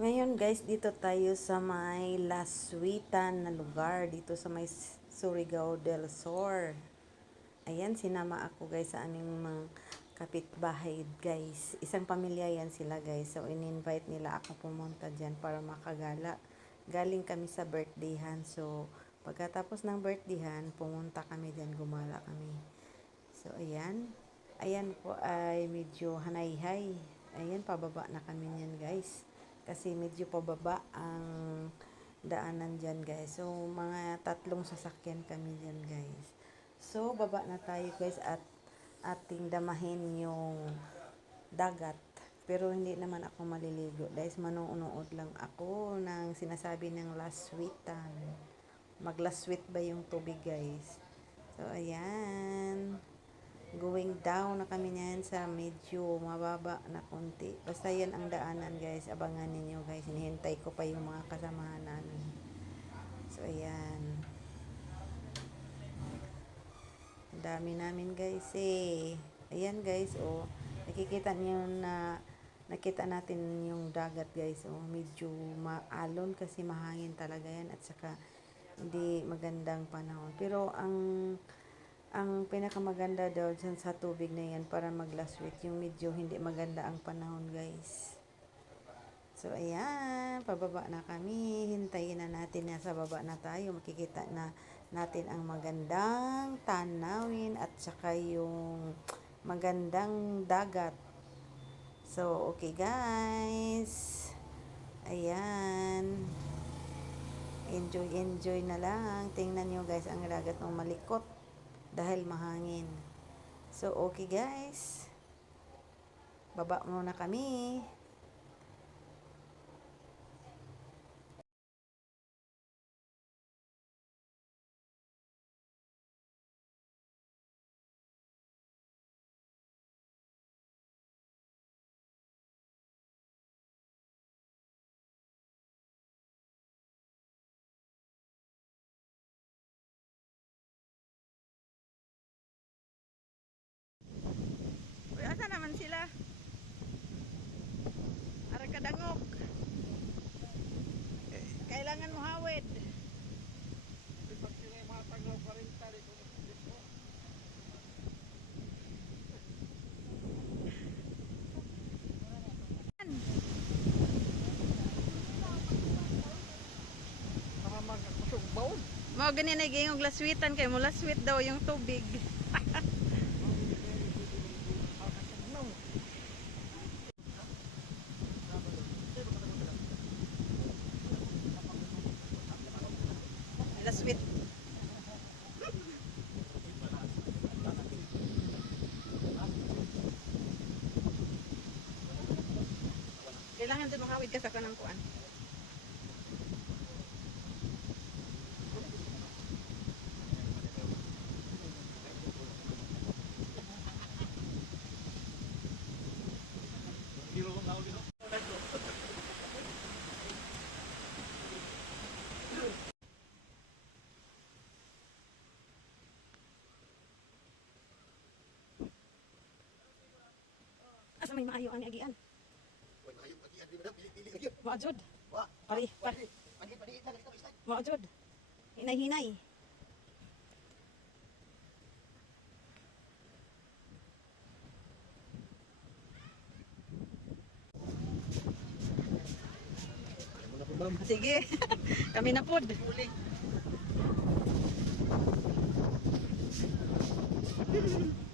Ngayon guys, dito tayo sa may Laswitan na lugar. Dito sa may Surigao del Sur. Ayan, sinama ako guys sa aming mga kapitbahay guys. Isang pamilya yan sila guys. So, in-invite nila ako pumunta dyan para makagala. Galing kami sa birthdayhan. So, pagkatapos ng birthdayhan, pumunta kami dyan, gumala kami. So, ayan. Ayan po ay medyo hanayhay. Ayan, pababa na kami niyan guys. Kasi medyo pababa ang daanan dyan guys. So, mga tatlong sasakyan kami dyan guys. So, baba na tayo guys at ating damahin yung dagat. Pero hindi naman ako maliligo. Guys, manuunood lang ako ng sinasabi ng last sweetan. Mag-last sweet ba yung tubig guys? So, ayan going down na kami niyan sa medyo mababa na konti. Basta yan ang daanan guys. Abangan ninyo guys. Hinihintay ko pa yung mga kasamahan namin. So ayan. Dami namin guys eh. Ayan guys oh. Nakikita niyo na nakita natin yung dagat guys oh. Medyo maalon kasi mahangin talaga yan at saka hindi magandang panahon. Pero ang ang pinakamaganda daw dyan sa tubig na yan para maglaswit yung medyo hindi maganda ang panahon guys. So ayan pababa na kami. Hintayin na natin na sa baba na tayo makikita na natin ang magandang tanawin at saka yung magandang dagat. So okay guys. Ayan. Enjoy enjoy na lang. Tingnan nyo guys ang dagat ng malikot dahil mahangin. So, okay guys. Baba muna kami. Uy, asa naman sila? Ara kadangok. Kailangan mo hawid. Mo gani na gayong laswitan kay mula sweet daw yung tubig. Laswit. Kailangan din makawid ka sa kanang kuan. Asa may maayo ang agian. Uy, maayo ang agian. Madam, pili-pili agian. Maajod. Wa. Pari. Pari. Pari. Pari. Maajod. Hinay-hinay. Sige. Kami na pod. Uli. Thank you.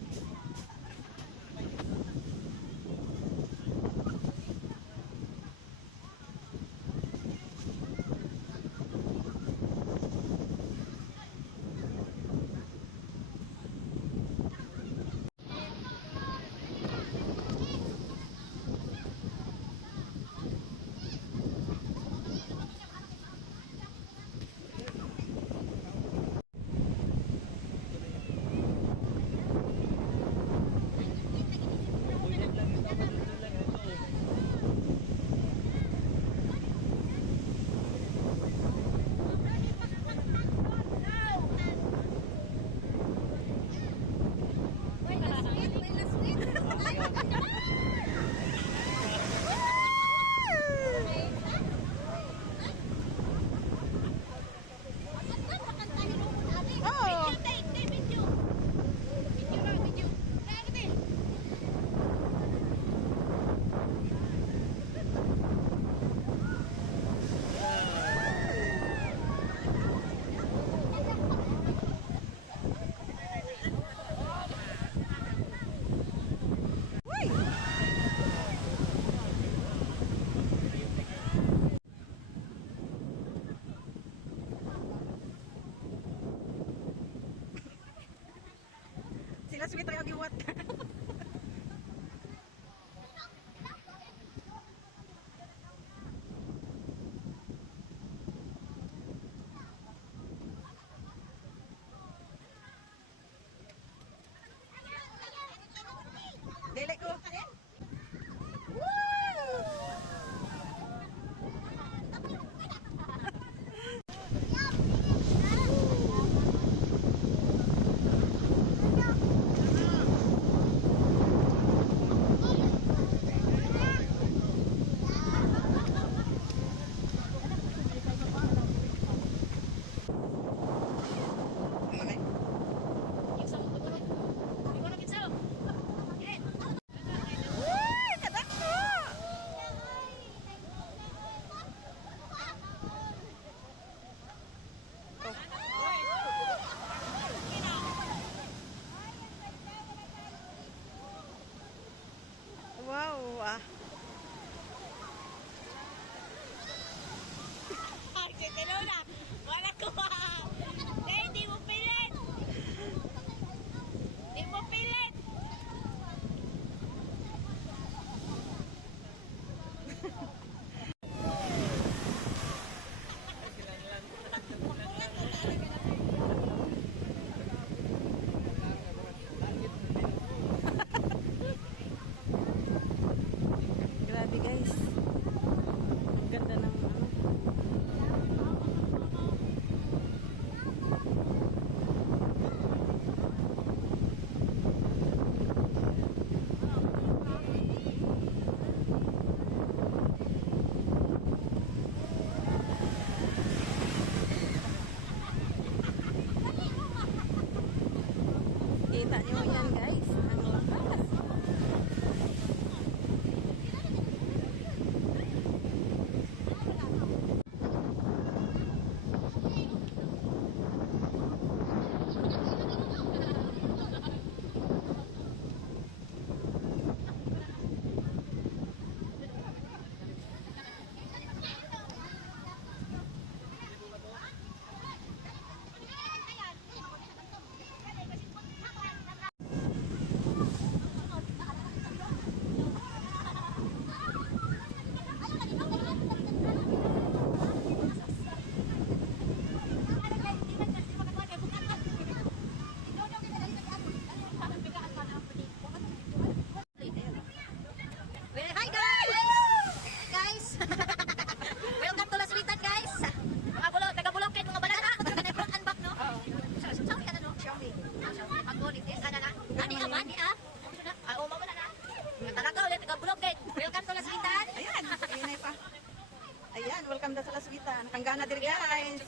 welcome da sa Laswitan. Kanggana diri guys.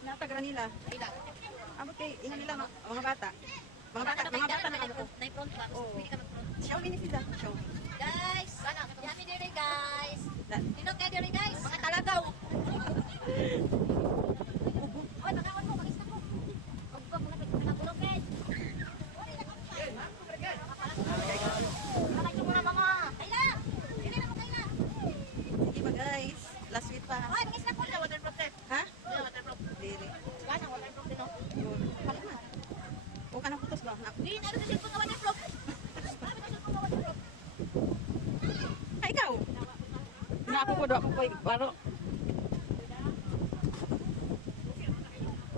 Nata granila. Amo kay ingon nila ah, mga bata. Mga bata, mga bata na ako. Nay front box. Ka mag. Show ni sila. Show. Guys, kana yami diri guys. Dino kay diri guys. Mga talagaw. dah aku baik barok.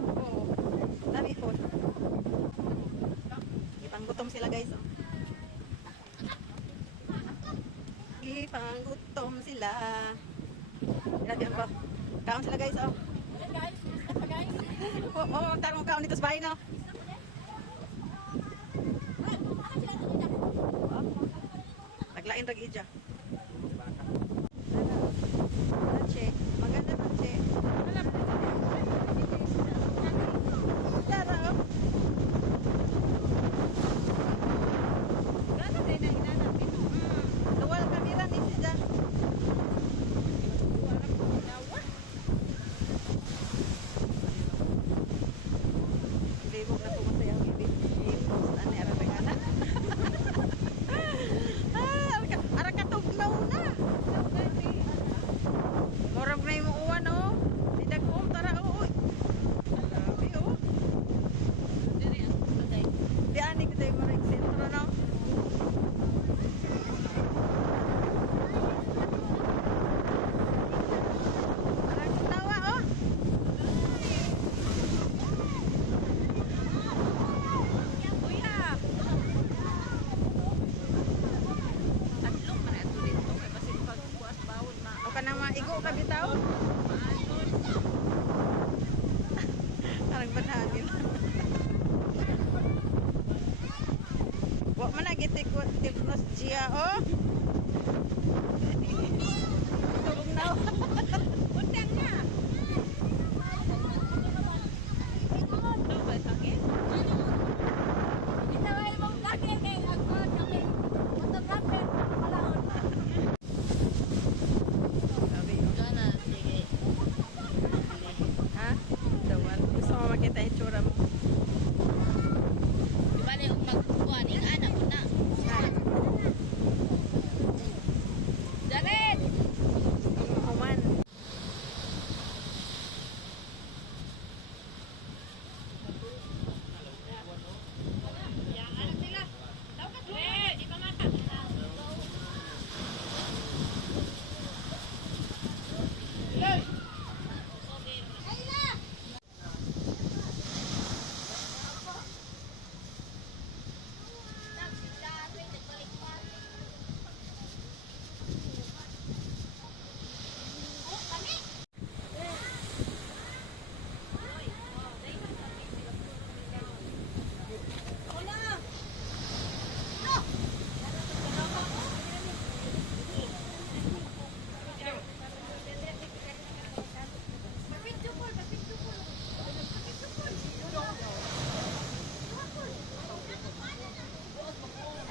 Oh, dali po. Ipanggutom sila guys. Oh. Ipanggutom sila. Grabe ang ba. Sila guys oh. Oo, oh, oh, tarong kaon dito sa bahay no. Naglain rag ija. Chia.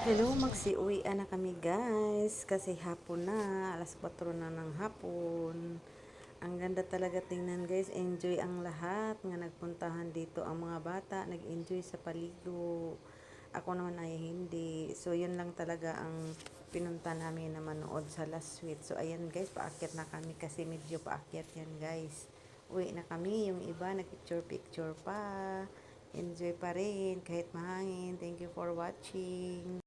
Hello, magsiuwi na kami guys. Kasi hapon na, alas 4 na ng hapon. Ang ganda talaga tingnan guys. Enjoy ang lahat nga nagpuntahan dito. Ang mga bata nag-enjoy sa paligo. Ako naman ay hindi. So, yun lang talaga ang pinunta namin na manood sa last week. So, ayan guys, paakyat na kami kasi medyo paakyat yan guys. Uwi na kami. Yung iba nag-picture-picture pa. Enjoy pa rin kahit mahangin. Thank you for watching.